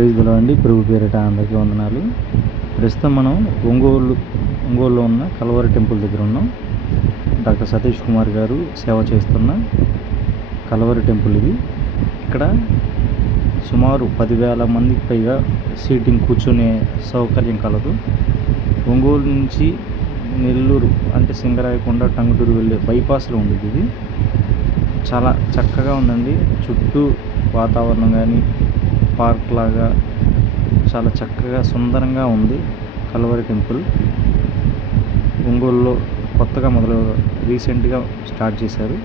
ప్రైజ్లో అండి. ప్రభు పేరిట అందరికీ వందనాలు. ప్రస్తుతం మనం ఒంగోలులో ఉన్న కల్వరి టెంపుల్ దగ్గర ఉన్నాం. డాక్టర్ సతీష్ కుమార్ గారు సేవ చేస్తున్న కల్వరి టెంపుల్ ఇది. ఇక్కడ సుమారు 10,000 మందికి పైగా సీటింగ్ కూర్చునే సౌకర్యం కలదు. ఒంగోలు నుంచి నెల్లూరు అంటే సింగరాయకొండ, టంగుటూరు వెళ్ళే బైపాస్లో ఉండేది ఇది. చాలా చక్కగా ఉందండి. చుట్టూ వాతావరణం కానీ పార్క్ లాగా చాలా చక్కగా సుందరంగా ఉంది. కల్వరి టెంపుల్ ఒంగోలులో కొత్తగా రీసెంట్గా స్టార్ట్ చేశారు.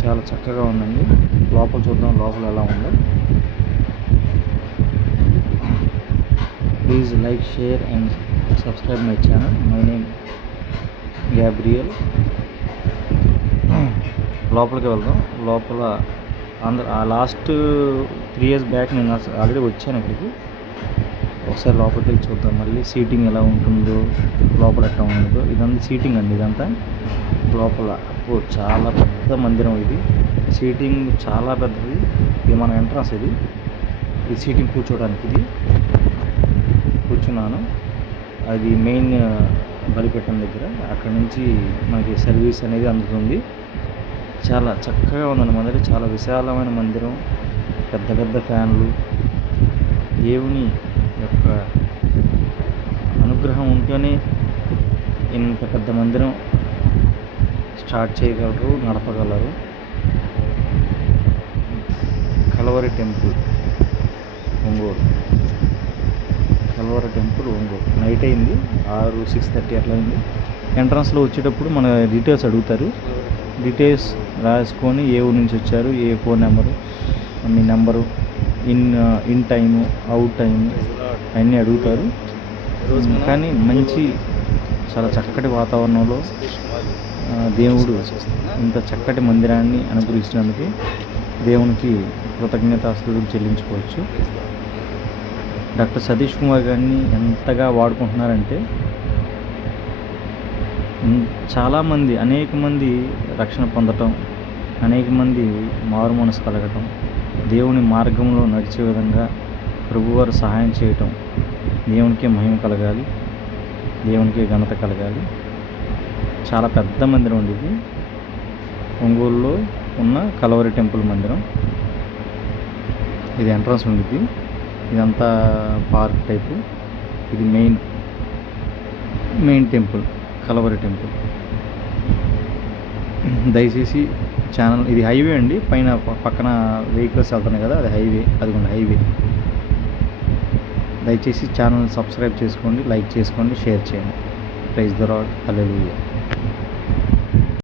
చాలా చక్కగా ఉందండి. లోపల చూద్దాం, లోపల ఎలా ఉందో. Please like, share and subscribe my channel. My name Gabriel. లోపలికి వెళ్దాం. లోపల లాస్ట్ 3 years బ్యాక్ నేను ఆల్రెడీ వచ్చాను ఇక్కడికి. ఒకసారి లోపలికి వెళ్ళి చూద్దాం. మళ్ళీ సీటింగ్ ఎలా ఉంటుందో, లోపల ఎట్లా ఉంటుందో. ఇదంతా సీటింగ్ అండి. ఇదంతా లోపల చాలా పెద్ద మందిరం ఇది. సీటింగ్ చాలా పెద్దది. ఇది మన ఎంట్రన్స్. ఇది సీటింగ్ కూర్చోవడానికి. ఇది కూర్చున్నాను. అది మెయిన్ బలిపీఠం దగ్గర. అక్కడ నుంచి మనకి సర్వీస్ అనేది అందుతుంది. చాలా చక్కగా ఉందండి మందిరం. చాలా విశాలమైన మందిరం. పెద్ద పెద్ద ఫ్యాన్లు. దేవుని యొక్క అనుగ్రహం ఉంటేనే ఇంత పెద్ద మందిరం స్టార్ట్ చేయగలరు, నడపగలరు. Calvary Temple Ongole. Calvary Temple Ongole. Night అయింది. 6-6:30 అట్లా అయింది. ఎంట్రన్స్లో వచ్చేటప్పుడు మన డీటెయిల్స్ అడుగుతారు. డీటెయిల్స్ రాసుకొని ఏ ఊరు నుంచి వచ్చారు, ఏ ఫోన్ నెంబరు, మీ number, in time, out time అన్నీ అడుగుతారు. కానీ మంచి చాలా చక్కటి వాతావరణంలో దేవుడు ఇంత చక్కటి మందిరాన్ని అనుగ్రహించినందుకు దేవునికి కృతజ్ఞతాస్తుతులు చెల్లించుకోవచ్చు. డాక్టర్ సతీష్ కుమార్ గారిని ఎంతగా వాడుకుంటున్నారంటే చాలామంది, అనేక మంది రక్షణ పొందటం, అనేక మంది మారు మనసు కలగటం, దేవుని మార్గంలో నడిచే విధంగా ప్రభువారు సహాయం చేయటం. దేవునికే మహిమ కలగాలి, దేవునికే ఘనత కలగాలి. చాలా పెద్ద మందిరం అండి ఇది. ఒంగోలులో ఉన్న కల్వరి టెంపుల్ మందిరం. ఇది ఎంట్రన్స్ ఉండిద్ది. ఇదంతా పార్క్ టైపు. ఇది మెయిన్ టెంపుల్, కల్వరి టెంపుల్. దయచేసి ఛానల్, ఇది హైవే అండి. పక్కన వెహికల్స్ వెళ్తున్నాయి కదా, అది హైవే. అదిగోండి హైవే. దయచేసి ఛానల్ సబ్స్క్రైబ్ చేసుకోండి, లైక్ చేసుకోండి, షేర్ చేయండి. Praise the lord. హల్లెలూయా.